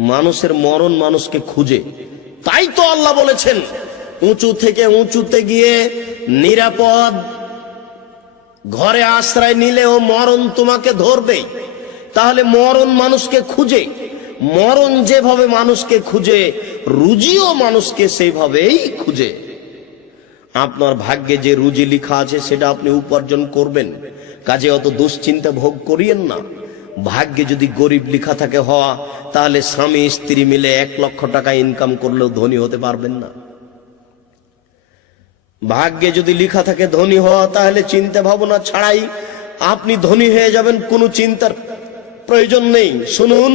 মানুষের মরণ মানুষকে খুঁজে। তাই তো আল্লাহ বলেছেন, উঁচু থেকে উঁচুতে গিয়ে নিরাপদ ঘরে আশ্রয় নিলেও মরণ তোমাকে ধরবে। তাহলে মরণ মানুষকে খুঁজে। মরণ যেভাবে মানুষকে খুঁজে, রুজিও মানুষকে সেইভাবেই খুঁজে। আপনার ভাগ্যে যে রুজি লেখা আছে, সেটা আপনি উপার্জন করবেন। কাজে অত দুশ্চিন্তা ভোগ করিয়েন না। ভাগ্যে যদি গরিব লিখা থাকে হওয়া, তাহলে স্বামী স্ত্রী মিলে এক লক্ষ টাকা ইনকাম করলেও ধনী হতে পারবেন না। ভাগ্যে যদি লিখা থাকে ধনী হওয়া, তাহলে চিন্তা ভাবনা ছাড়াই আপনি ধনী হয়ে যাবেন, কোনো চিন্তার প্রয়োজন নেই। শুনুন,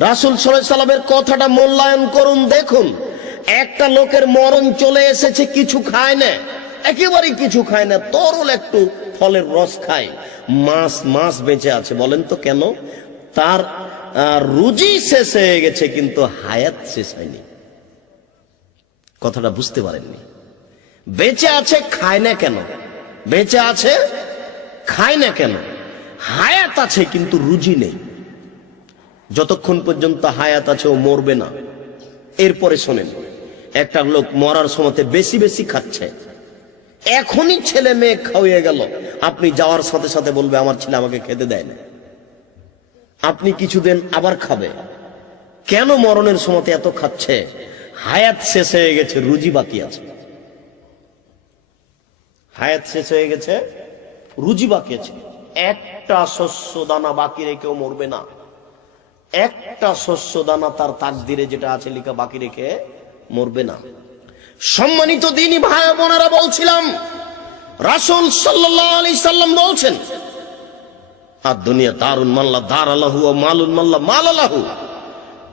রাসুল সাল্লামের কথাটা মূল্যায়ন করুন, দেখুন, একটা লোকের মরণ চলে এসেছে, কিছু খায় না একেবারে কিছু খায় না, তরল একটু ফলের রস খায়। মাস মাস বেঁচে আছে। বলেন তো কেন? তার রুজি শেষ হয়ে গেছে, কিন্তু হায়াত শেষ হয়নি। কথাটা বুঝতে পারেননি। বেঁচে আছে খায় না কেন? বেঁচে আছে, খায় না কেন? হায়াত আছে, কিন্তু রুজি নেই। যতক্ষণ পর্যন্ত হায়াত আছে, ও মরবে না। এরপরে শোনেন, একটা লোক মরার সময়তে বেশি বেশি খাচ্ছে। এখনই ছেলে মেয়ে খাওয়িয়ে গেল। আপনি যাওয়ার সাথে সাথে বলবে, আমার ছেলে আমাকে খেতে দেয় না। আপনি কিছুদিন আবার খাবে। কেন মরণের সময়তে এত খাচ্ছে? হায়াত শেষ হয়ে গেছে, রুজি বাকি আছে। হায়াত শেষ হয়ে গেছে, রুজি বাকি আছে। একটা শস্য দানা বাকি রেখেও মরবে না। একটা শস্য দানা তার তাক তাকদিরে যেটা আছে, লিখা বাকি রেখে মরবে না। সম্মানিত দিনই ভাই বোনেরা বলছিলাম, রাসূল সাল্লাম বলছেন, আর দুনিয়া দারুণ মাল্লা দার আলাহু মালুন মাল্লা মাল আলাহু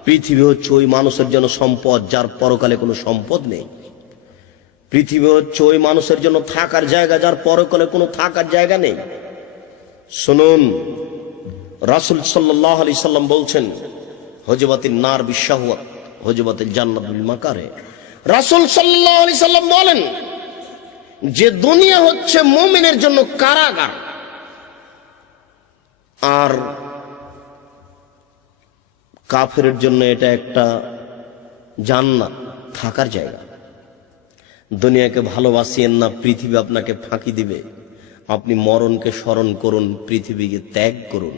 পৃথিবী হচ্ছে ওই মানুষের জন্য সম্পদ যার পরকালে কোনো সম্পদ নেই। পৃথিবী হচ্ছে ওই মানুষের জন্য থাকার জায়গা যার পরকালে কোনো থাকার জায়গা নেই। শুনুন, রাসুল সাল্লাহ আলি সাল্লাম বলছেন হজবাতির নার বিশ্বাহুয়া হজবাতির জান্নাত বিল মাকারে। রাসুল আলি সাল্লাম বলেন, যে দুনিয়া হচ্ছে মুমিনের জন্য কারাগার, আর কাফের জন্য এটা একটা জান্নাত, থাকার জায়গা। দুনিয়াকে ভালোবাসিয়েন না, পৃথিবী আপনাকে ফাঁকি দিবে। আপনি মরণকে স্মরণ করুন, পৃথিবীকে ত্যাগ করুন।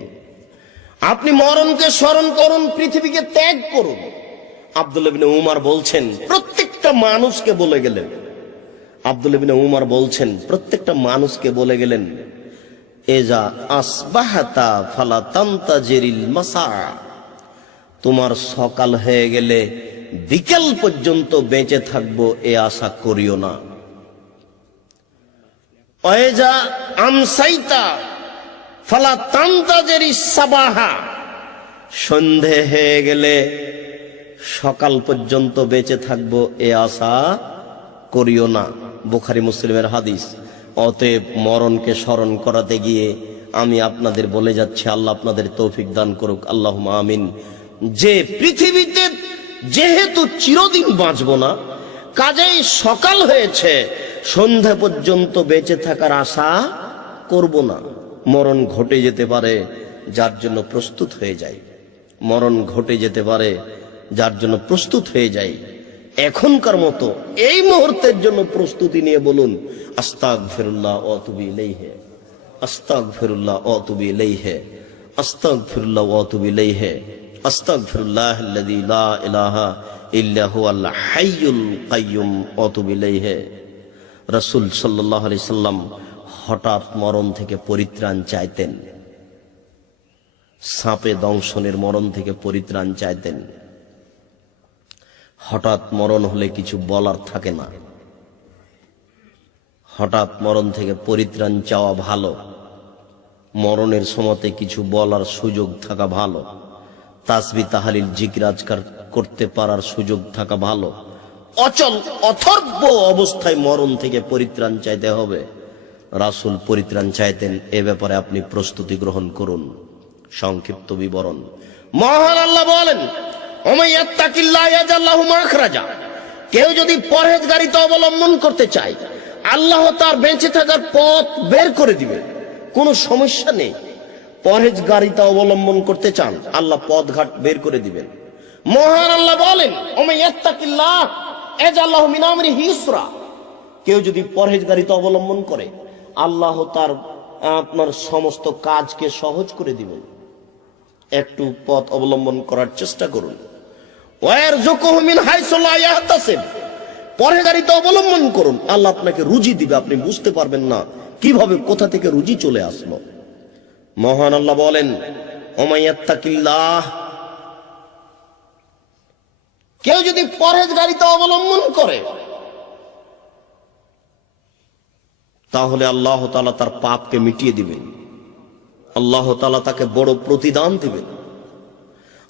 আপনি মরণকে স্মরণ করুন, পৃথিবীকে ত্যাগ করুন। আব্দুল উমার বলছেন প্রত্যেকটা মানুষকে বলে গেলেন। আব্দুল উমার বলছেন, প্রত্যেকটা মানুষকে বলে গেলেন, এজা আসবাহাতা ফালা তান্তা জেরিল মাসা তোমার সকাল হয়ে গেলে বিকেল পর্যন্ত বেঁচে থাকব এ আশা করিও না। ফালা সন্ধে হয়ে গেলে সকাল পর্যন্ত বেঁচে থাকব এ আশা করিও না। বুখারি মুসলিমের হাদিস, অতএব মরণকে স্মরণ করাতে গিয়ে আমি আপনাদের বলে যাচ্ছি, আল্লাহ আপনাদের তৌফিক দান করুক আল্লাহ আমিন। যে পৃথিবীতে যেহেতু চিরদিন বাঁচবো না, কাজেই সকাল হয়েছে সন্ধ্যা পর্যন্ত বেঁচে থাকার আশা করব না। মরণ ঘটে যেতে পারে, যার জন্য প্রস্তুত হয়ে যায় মরণ ঘটে যেতে পারে যার জন্য প্রস্তুত হয়ে যায়। এখনকার মতো এই মুহূর্তের জন্য প্রস্তুতি নিয়ে বলুন আস্তাক ফিরুল্লাহ অতুবি লেইহে আস্তাক ফিরুল্লাহ অতুবি লেইহে আস্তাক ফিরুল্লাহ অতুবি লেইহে আস্তাক ফিরুল্লাহ ইলাহা ইল্লা হুয়াল হাইয়ুল কাইয়ুম অতুবি লেইহে রসুল সাল্লাহ আলি সাল্লাম হঠাৎ মরণ থেকে পরিত্রাণ চাইতেন। সাপে দংশনের মরণ থেকে পরিত্রাণ চাইতেন। হঠাৎ মরণ হলে কিছু বলার থাকে না। হঠাৎ মরণ থেকে পরিত্রাণ চাওয়া ভালো। মরণের সময়তে কিছু বলার সুযোগ থাকা ভালো। তাসবি তাহালিল জিকিরাজকার করতে পারার সুযোগ থাকা ভালো। অচল, অথর্ব অবস্থায় মরণ থেকে পরিত্রাণ চাইতে হবে। রাসুল পরিত্রাণ চাইতেন, এ ব্যাপারে আপনি প্রস্তুতি গ্রহণ করুন। সংক্ষিপ্ত বিবরণ। মহান আল্লাহ বলেন কেউ যদি পরহেজগারিতা অবলম্বন করতে চায়, আল্লাহ তার বেঁচে থাকার পথ বের করে দিবে। কোনো সমস্যা নেই। পরহেজগারিতা অবলম্বন করতে চান, আল্লাহ পথঘাট বের করে দিবেন। মহান আল্লাহ বলেন কেউ যদি পরহেজগারিতা অবলম্বন করে, আল্লাহ তার আপনার সমস্ত কাজকে সহজ করে দিবেন। একটু পথ অবলম্বন করার চেষ্টা করুন। অবলম্বন করুন। আল্লাহ আপনাকে রুজি দিবে, আপনি বুঝতে পারবেন না কীভাবে কোথা থেকে রুজি চলে আসলো। মহান আল্লাহ বলেন কেউ যদি পরহেজগারিতা অবলম্বন করে, তাহলে আল্লাহ তালা তার পাপকে মিটিয়ে দিবেন। আল্লাহ তালা তাকে বড় প্রতিদান দিবেন।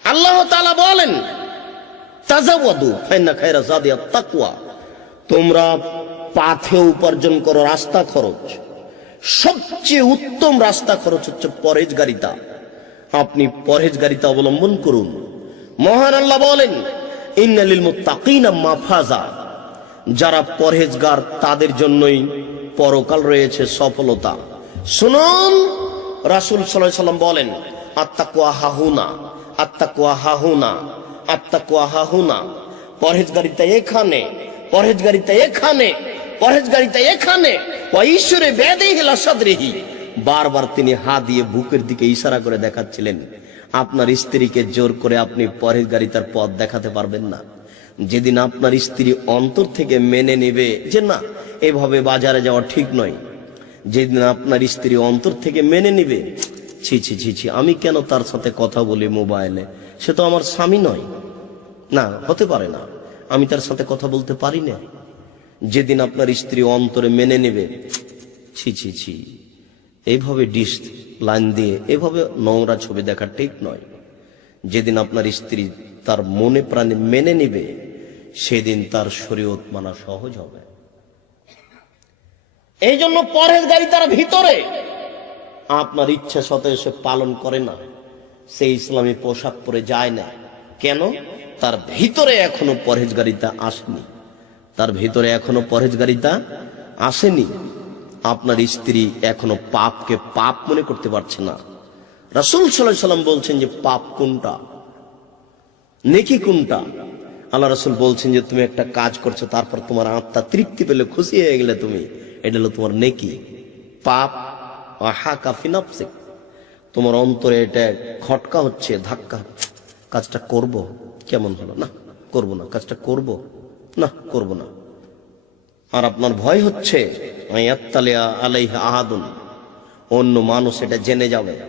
আল্লাহ তালা বলেন তাজাওয়াদু, ফাইন্না খায়রা জাদিয়া তাকওয়া। তোমরা পাথে উপার্জন করো, রাস্তা খরচ। সবচেয়ে উত্তম রাস্তা খরচ হচ্ছে পরেজগারিতা আপনি পরেজগারিতা অবলম্বন করুন। মহান আল্লাহ বলেন ইন্নালিল মুত্তাকিনা মাফাজা। যারা পরহেজগার, তাদের জন্যই পরকাল রয়েছে সফলতা। শুনুন, রাসূল সাল্লাম বলেন আত্তাকুয়া হাহুনা আত্তাকুয়া হাহুনা। আত্তাকুয়া হাহুনা পরহেজগারিতা এখানে পরহেজগারিতা এখানে পরহেজগারিতা এখানে। ঈশ্বরে বেদে হেলা সাদরিহি। বারবার তিনি হাত দিয়ে বুকের দিকে ইশারা করে দেখাচ্ছিলেন। আপনার স্ত্রীকে জোর করে আপনি পরহেজগারিতার পথ দেখাতে পারবেন না। যেদিন আপনার স্ত্রী অন্তর থেকে মেনে নেবে যে না, এভাবে বাজারে যাওয়া ঠিক নয়। যেদিন আপনার স্ত্রী অন্তর থেকে মেনে নিবে, ছি ছি ছি ছি, আমি কেন তার সাথে কথা বলি মোবাইলে? সে তো আমার স্বামী নয়। না, হতে পারে না। আমি তার সাথে কথা বলতে পারি না। যেদিন আপনার স্ত্রী অন্তরে মেনে নেবে, ছি ছি ছি। এইভাবে ডিশ লাইন দিয়ে, এভাবে নোংরা ছবি দেখা ঠিক নয়। যেদিন আপনার স্ত্রী তার মনে প্রাণে মেনে নেবে, সেদিন তার শরীয়ত মানা সহজ হবে। এই জন্য পরের পরেজগারি তার ভিতরে। আপনার ইচ্ছা শত এসে পালন করে না। সে ইসলামী পোশাক পরে যায় না। কেন? তার ভিতরে এখনও পরহেজগারিতা আসেনি। তার ভিতরে এখনও পরহেজগারিতা আসেনি। আপনার স্ত্রী এখনও পাপকে পাপ মনে করতে পারছে না। রাসুল সাল্লাহ সাল্লাম বলছেন যে, পাপ কোনটা? নেকি কোনটা? আল্লাহ রসুল বলছেন যে, তুমি একটা কাজ করছ, তারপর তোমার আত্মা তৃপ্তি পেলে খুশি হয়ে গেলে তুমি। এটা হলো তোমার নেকি। পাপ আহা কাফি নাফসিক। তোমার অন্তরে এটা খটকা হচ্ছে, ধাক্কা কাজটা করব, কেমন হলো? না, করব না। কাজটা করব? না করব না। আর আপনার ভয় হচ্ছে আলাইহ আহাদুন। অন্য মানুষ এটা জেনে যাবে।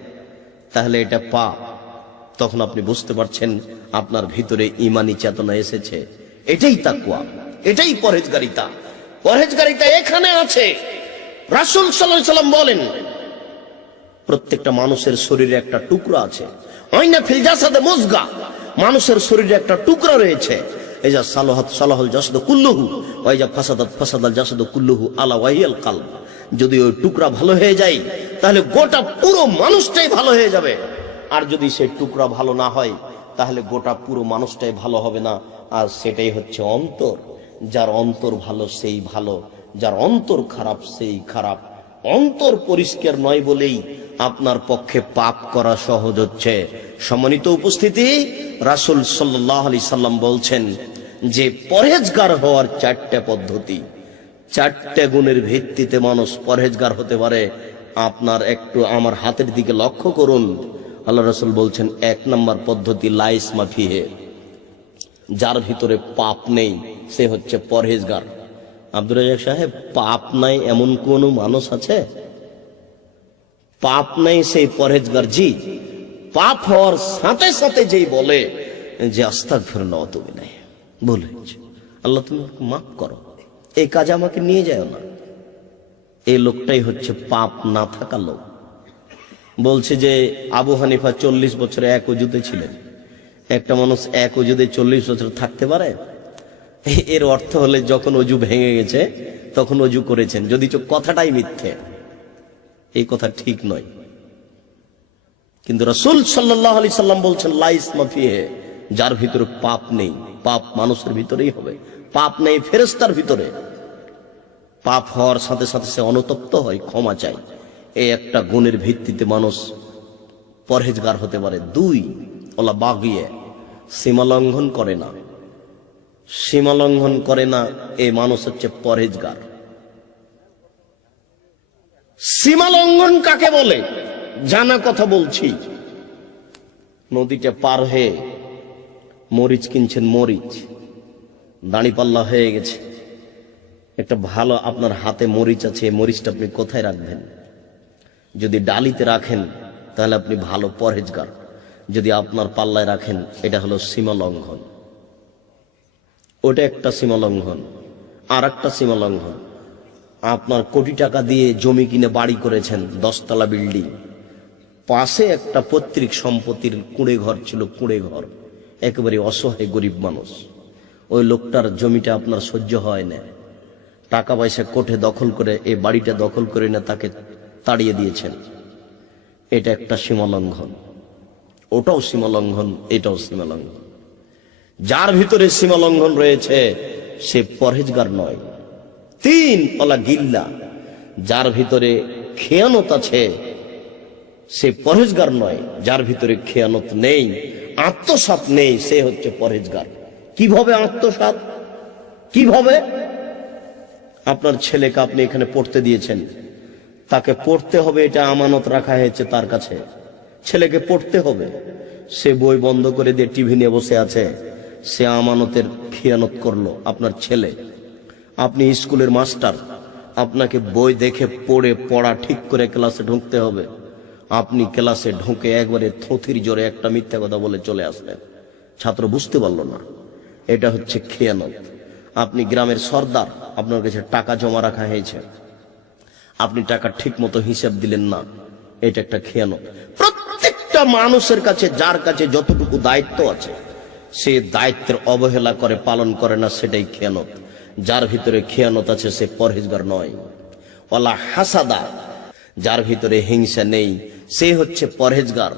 তাহলে এটা পা তখন আপনি বুঝতে পারছেন, আপনার ভিতরে ইমানি চেতনা এসেছে। এটাই তাকুয়া এটাই পরহেজগারিতা। পরহেজগারিতা এখানে আছে। রাসুল সাল্লাম বলেন প্রত্যেকটা মানুষের শরীরে একটা টুকরা আছে। অইনা ফিলজাসাদে মুজগা মানুষের শরীরে একটা টুকরা রয়েছে। যা সালাহাত সালাহুল জাসদ কুল্লুহু। ওই যা ফাসাদাত ফাসাদাল জাসদ কুল্লুহু আলা ওয়াহিয়াল কাল যদি ওই টুকরা ভালো হয়ে যায়, তাহলে গোটা পুরো মানুষটাই ভালো হয়ে যাবে। আর যদি সেই টুকরা ভালো না হয়, তাহলে গোটা পুরো মানুষটাই ভালো হবে না। আর সেটাই হচ্ছে অন্তর। যার অন্তর ভালো, সেই ভালো। যার অন্তর খারাপ, সেই খারাপ। অন্তর পরিষ্কার নয় বলেই আপনার পক্ষে পাপ করা সহজ হচ্ছে। সম্মানিত উপস্থিতি, রাসুল সাল্লাহ আলি সাল্লাম বলছেন যে, পরহেজগার হওয়ার চারটে পদ্ধতি। চারটে গুণের ভিত্তিতে মানুষ পরহেজগার হতে পারে। আপনার একটু আমার হাতের দিকে লক্ষ্য করুন। আল্লাহ রসুল বলছেন, এক নম্বর পদ্ধতি লাইস মাফিহে। যার ভিতরে পাপ নেই, সে হচ্ছে পরহেজগার। আব্দুর সাহেব, পাপ নাই এমন কোন মানুষ আছে? পাপ নাই সেই পরহেজগার জি। পাপ হওয়ার সাথে সাথে যেই বলে যে আস্তাক ফেরল তুমি নাই বলে, আল্লাহ, তুমি মাফ করো। এই কাজ আমাকে নিয়ে যায় না। এই লোকটাই হচ্ছে পাপ না থাকা লোক। বলছে যে, আবু হানিফা চল্লিশ বছরে এক অজুতে ছিলেন। একটা মানুষ এক অজুতে চল্লিশ বছর থাকতে পারে? এর অর্থ হলে যখন অজু ভেঙে গেছে, তখন অজু করেছেন। যদি কথাটাই মিথ্যে, এই কথা ঠিক নয়। কিন্তু রসুল সাল্লাম বলছেন, লাইস মাফিয়ে যার ভিতরে পাপ নেই। পাপ মানুষের ভিতরেই হবে। পাপ নেই ফেরেস্তার ভিতরে। পাপ হওয়ার সাথে সাথে সে অনুতপ্ত হয়, ক্ষমা চায়। এই একটা গুণের ভিত্তিতে মানুষ পরহেজগার হতে পারে। দুই, ওলা বাগিয়ে, সীমা লঙ্ঘন করে না। সীমা লঙ্ঘন করে না এই মানুষ হচ্ছে পরেজগার সীমা লঙ্ঘন কাকে বলে? জানা কথা বলছি। নদীটা পার হয়ে মরিচ কিনছেন মরিচ। দাঁড়িপাল্লা হয়ে গেছে। একটা ভালো আপনার হাতে মরিচ আছে মরিচটা আপনি কোথায় রাখবেন? যদি ডালিতে রাখেন, তাহলে আপনি ভালো পরহেজগার। যদি আপনার পাল্লায় রাখেন, এটা হলো সীমা লঙ্ঘন ওটা একটা সীমা লঙ্ঘন আর একটা সীমা লঙ্ঘন। আপনার কোটি টাকা দিয়ে জমি কিনে বাড়ি করেছেন, দশতলা বিল্ডিং। পাশে একটা পৈতৃক সম্পত্তির কুঁড়ে ঘর ছিল কুঁড়ে ঘর একেবারে অসহায় গরিব মানুষ। ওই লোকটার জমিটা আপনার সহ্য হয় না। টাকা পয়সা কোঠে দখল করে, এই বাড়িটা দখল করে না, তাকে তাড়িয়ে দিয়েছেন। এটা একটা সীমালঙ্ঘন ওটাও সীমালঙ্ঘন এটাও সীমালঙ্ঘন যার ভিতরে সীমালঙ্ঘন রয়েছে, সে পরহেজগার নয়। তিন অলা গিল্লা, যার ভিতরে খেয়ানত আছে, সে পরহেজগার নয়। যার ভিতরে খেয়ানত নেই আত্মসাত নেই, সে হচ্ছে পরহেজগার। কীভাবে আত্মসাত কীভাবে? আপনার ছেলেকে আপনি এখানে পড়তে দিয়েছেন। তাকে পড়তে হবে, এটা আমানত রাখা হয়েছে তার কাছে। ছেলেকে পড়তে হবে। সে বই বন্ধ করে দিয়ে টিভি নিয়ে বসে আছে। সে আমানতের খেয়ানত করল, আপনার ছেলে। আপনি স্কুলের মাস্টার, আপনাকে বই দেখে পড়ে পড়া ঠিক করে ক্লাসে ঢুকতে হবে। আপনি ক্লাসে ঢুকে একবারে থথির জোরে একটা মিথ্যা কথা বলে চলে আসলেন। ছাত্র বুঝতে পারল না। এটা হচ্ছে খেয়ানত। আপনি গ্রামের সর্দার, আপনার কাছে টাকা জমা রাখা হয়েছে। আপনি টাকা ঠিক মতো হিসাব দিলেন না। এটা একটা খেয়ানত। প্রত্যেকটা মানুষের কাছে, যার কাছে যতটুকু দায়িত্ব আছে সে দায়িত্বের অবহেলা করে, পালন করে না সেটাই খেয়ানত। যার ভিতরে খেয়ানত আছে সে পরহেজগার নয়। ওলা হাসাদা, যার ভিতরে হিংসা নেই, সে হচ্ছে পরহেজগার।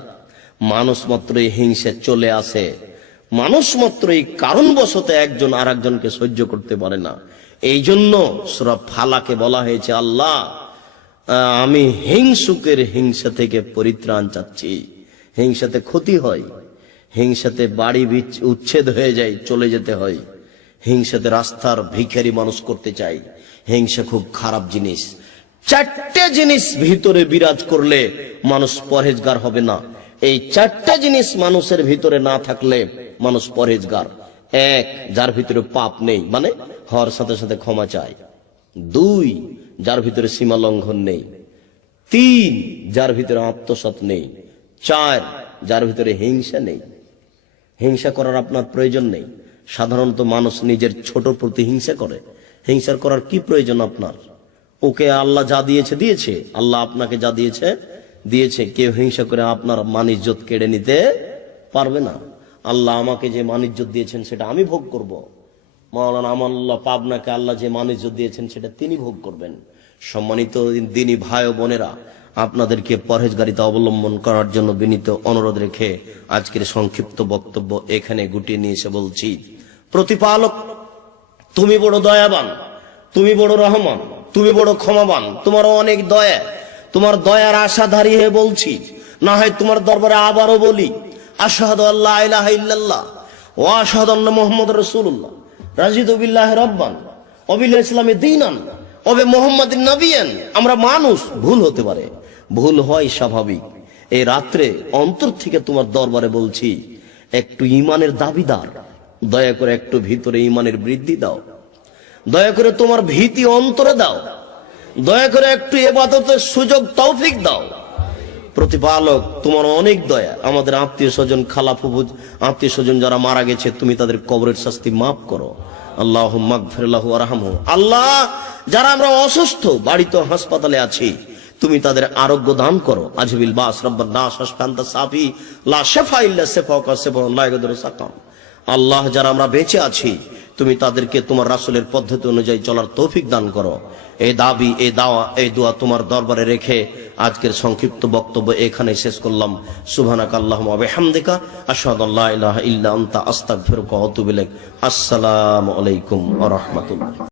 মানুষ মাত্রই হিংসা চলে আসে। মানুষ মাত্রই কারণবশত একজন আর একজনকে সহ্য করতে পারে না। এই জন্য সুরা ফালাকে বলা হয়েছে, আল্লাহ আমি হিংসুকের হিংসা থেকে পরিত্রাণ চাচ্ছি। হিংসাতে ক্ষতি হয়। হিংসাতে বাড়ি উচ্ছেদ হয়ে যায়, চলে যেতে হয়। হিংসাতে রাস্তার ভিখারি মানুষ করতে চাই হিংসা খুব খারাপ জিনিস। চারটে জিনিস ভিতরে বিরাজ করলে মানুষ পরহেজগার হবে না। এই চারটে জিনিস মানুষের ভিতরে না থাকলে মানুষ পরহেজগার। এক, যার ভিতরে পাপ নেই মানে হওয়ার সাথে সাথে ক্ষমা চায়। দুই, যার ভিতরে সীমা লঙ্ঘন নেই। তিন, যার ভিতরে আত্মসৎ নেই। চার, যার ভিতরে হিংসা নেই। হিংসা করার আপনার প্রয়োজন নেই। সাধারণত মানুষ নিজের ছোট প্রতি হিংসা করে। হিংসার করার কি প্রয়োজন আপনার? ওকে আল্লাহ যা দিয়েছে দিয়েছে। আল্লাহ আপনাকে যা দিয়েছে দিয়েছে। কেউ হিংসা করে আপনার মানিজ্যত কেড়ে নিতে পারবে না। আল্লাহ আমাকে যে মানিজ্যত দিয়েছেন, সেটা আমি ভোগ করব। মাওলানা পাবনাকে আল্লাহ যে মানিজ্যত দিয়েছেন, সেটা তিনি ভোগ করবেন। সম্মানিত দিনী ভাই বোনেরা আপনাদেরকে পরহেজগারিতা অবলম্বন করার জন্য বিনীত অনুরোধ রেখে আজকের সংক্ষিপ্ত বক্তব্য এখানে গুটিয়ে নিয়ে এসে বলছি। প্রতিপালক, তুমি বড় দয়াবান, তুমি বড় রহমান, তুমি বড় ক্ষমাবান তোমার অনেক দয়া, তোমার দয়ার আশা দাঁড়িয়ে বলছি। না হয় তোমার দরবারে আবারও বলি, আশাহাদু আল্লাহ ইলাহা ইল্লাল্লাহ ও আশাহাদু মুহাম্মদ রাসূলুল্লাহ। রাজিদু বিল্লাহি রাব্বান অবিল ইসলামে দিনান অবে মোহাম্মদ নবিয়ান আমরা মানুষ, ভুল হতে পারে। ভুল হয় স্বাভাবিক। এই রাত্রে অন্তর থেকে তোমার দরবারে বলছি, একটু ইমানের দাবিদার, দয়া করে একটু ভিতরে ইমানের বৃদ্ধি দাও। দয়া করে তোমার ভীতি অন্তরে দাও। দয়া করে একটু এবাদতের সুযোগ তৌফিক দাও। প্রতিপালক, তোমার অনেক দয়া। আমাদের আত্মীয় স্বজন খালা আত্মীয় স্বজন যারা মারা গেছে, তুমি তাদের কবরের শাস্তি মাফ করো। আল্লাহ মাগফিরাল্লাহু আরহাম আল্লাহ, যারা আমরা অসুস্থ, বাড়িতে হাসপাতালে আছি, তুমি তাদের আরোগ্য দান করো। আজবিল বাস লা শেফা ইল্লা শেফাকা শেফা আল্লাহ, যারা আমরা বেঁচে আছি, তুমি তাদেরকে তোমার রাসুলের পদ্ধতি অনুযায়ী চলার তৌফিক দান করো। এই দাবি এই দাওয়া এই দোয়া তোমার দরবারে রেখে আজকের সংক্ষিপ্ত বক্তব্য এখানে শেষ করলাম। সুবহানাক আল্লাহ ওয়া বিহামদিকা, আশহাদু আল্লা ইলাহা ইল্লা আনতা আস্তাক আসসালামু আলাইকুম আ রাহমাতুল্লাহ।